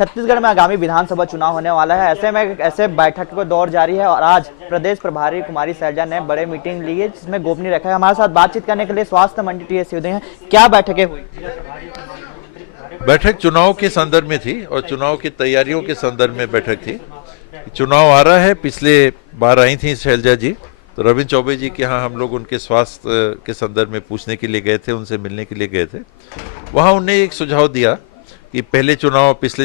छत्तीसगढ़ में आगामी विधानसभा चुनाव होने वाला है। ऐसे में ऐसे बैठक को दौर जारी है और आज प्रदेश प्रभारी कुमारी सैलजा ने बड़े मीटिंग ली है जिसमें गोपनीय रखा है। हमारे साथ बातचीत करने के लिए स्वास्थ्य मंत्री टी.एस. सिंहदेव हैं। क्या बैठकें हुई? बैठक चुनाव के संदर्भ में थी और चुनाव की तैयारियों के संदर्भ में बैठक थी। चुनाव आ रहा है, पिछले बार आई थी सैलजा जी, तो रविंद्र चौबे जी के यहाँ हम लोग उनके स्वास्थ्य के संदर्भ में पूछने के लिए गए थे, उनसे मिलने के लिए गए थे। वहाँ उन्होंने एक सुझाव दिया कि पिछले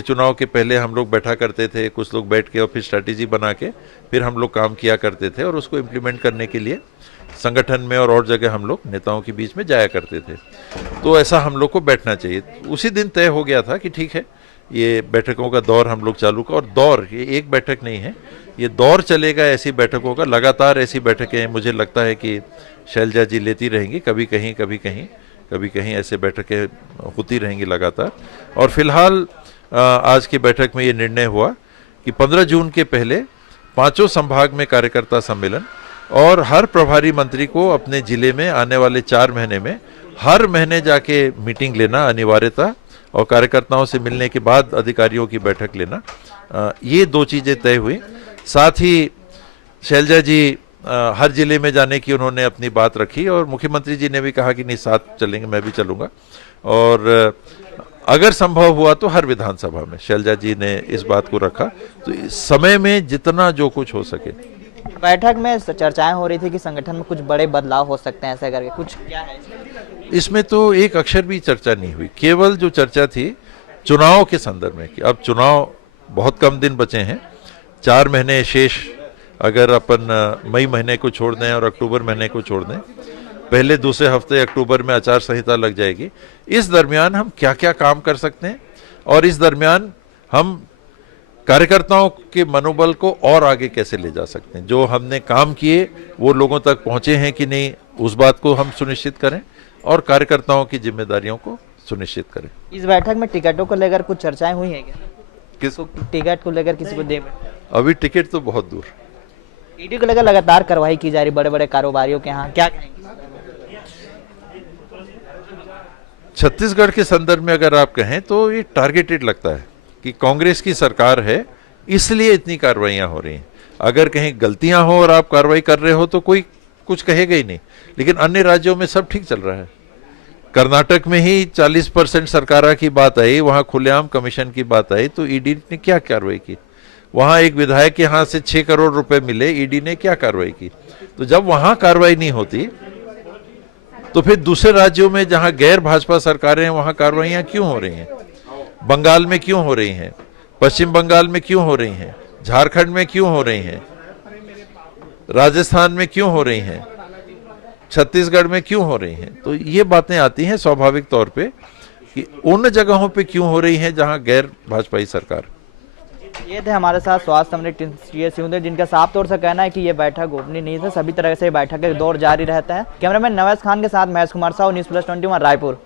चुनाव के पहले हम लोग बैठा करते थे, कुछ लोग बैठ के और फिर स्ट्रैटेजी बना के फिर हम लोग काम किया करते थे और उसको इम्प्लीमेंट करने के लिए संगठन में और जगह हम लोग नेताओं के बीच में जाया करते थे। तो ऐसा हम लोग को बैठना चाहिए। उसी दिन तय हो गया था कि ठीक है, ये बैठकों का दौर हम लोग चालू का, और दौर ये एक बैठक नहीं है, ये दौर चलेगा ऐसी बैठकों का। लगातार ऐसी बैठकें मुझे लगता है कि शैलजा जी लेती रहेंगी, कभी कहीं ऐसे बैठकें होती रहेंगी लगातार। और फिलहाल आज की बैठक में ये निर्णय हुआ कि 15 जून के पहले 5 संभाग में कार्यकर्ता सम्मेलन और हर प्रभारी मंत्री को अपने जिले में आने वाले 4 महीने में हर महीने जाके मीटिंग लेना अनिवार्यता, और कार्यकर्ताओं से मिलने के बाद अधिकारियों की बैठक लेना, ये 2 चीज़ें तय हुई। साथ ही शैलजा जी हर जिले में जाने की उन्होंने अपनी बात रखी और मुख्यमंत्री जी ने भी कहा कि नहीं, साथ चलेंगे, मैं भी चलूँगा। और अगर संभव हुआ तो हर विधानसभा में शैलजा जी ने इस बात को रखा, तो इस समय में जितना जो कुछ हो सके। बैठक में चर्चाएं हो रही थी कि संगठन में कुछ बड़े बदलाव हो सकते हैं, ऐसा करके कुछ क्या है इसमें? तो एक अक्षर भी चर्चा नहीं हुई। केवल जो चर्चा थी चुनाव के संदर्भ में कि अब चुनाव बहुत कम दिन बचे हैं, 4 महीने शेष। अगर अपन मई महीने को छोड़ दें और अक्टूबर महीने को छोड़ दें, पहले दूसरे हफ्ते अक्टूबर में आचार संहिता लग जाएगी। इस दरमियान हम क्या क्या काम कर सकते हैं और इस दरमियान हम कार्यकर्ताओं के मनोबल को और आगे कैसे ले जा सकते हैं, जो हमने काम किए वो लोगों तक पहुंचे हैं कि नहीं, उस बात को हम सुनिश्चित करें और कार्यकर्ताओं की जिम्मेदारियों को सुनिश्चित करें। इस बैठक में टिकटों को लेकर कुछ चर्चाएं हुई हैं क्या? किस टिकट को लेकर किसी को दे? अभी टिकट तो बहुत दूर। ईडी को लेकर लगातार कार्रवाई की जा रही बड़े बड़े कारोबारियों के यहाँ, क्या कहेंगे? छत्तीसगढ़ के संदर्भ में अगर आप कहें तो ये टारगेटेड लगता है कि कांग्रेस की सरकार है इसलिए इतनी कार्रवाइयां हो रही हैं। अगर कहीं गलतियां हो और आप कार्रवाई कर रहे हो तो कोई कुछ कहेगा ही नहीं, लेकिन अन्य राज्यों में सब ठीक चल रहा है। कर्नाटक में ही 40% सरकारा की बात आई, वहां खुलेआम कमीशन की बात आई, तो ईडी ने क्या कार्रवाई की? वहां एक विधायक के हाथ से 6 करोड़ रुपए मिले, ईडी ने क्या कार्रवाई की? तो जब वहां कार्रवाई नहीं होती तो फिर दूसरे राज्यों में जहां गैर भाजपा सरकारें हैं वहां कार्रवाइयां क्यों हो रही हैं? बंगाल में क्यों हो रही हैं? पश्चिम बंगाल में क्यों हो रही हैं? झारखंड में क्यों हो रही हैं? राजस्थान में क्यों हो रही हैं? छत्तीसगढ़ में क्यों हो रही हैं? तो ये बातें आती हैं स्वाभाविक तौर पे कि उन जगहों पे क्यों हो रही हैं जहां गैर भाजपाई सरकार। ये थे हमारे साथ स्वास्थ्य मंत्री टी.एस. सिंहदेव, जिनका साफ तौर से कहना है कि ये बैठक गोपनीय नहीं है। सभी तरह से बैठक का दौर जारी रहता है। कैमरामैन नवैस खान के साथ महेश कुमार साहू, न्यूज़ प्लस 21 रायपुर।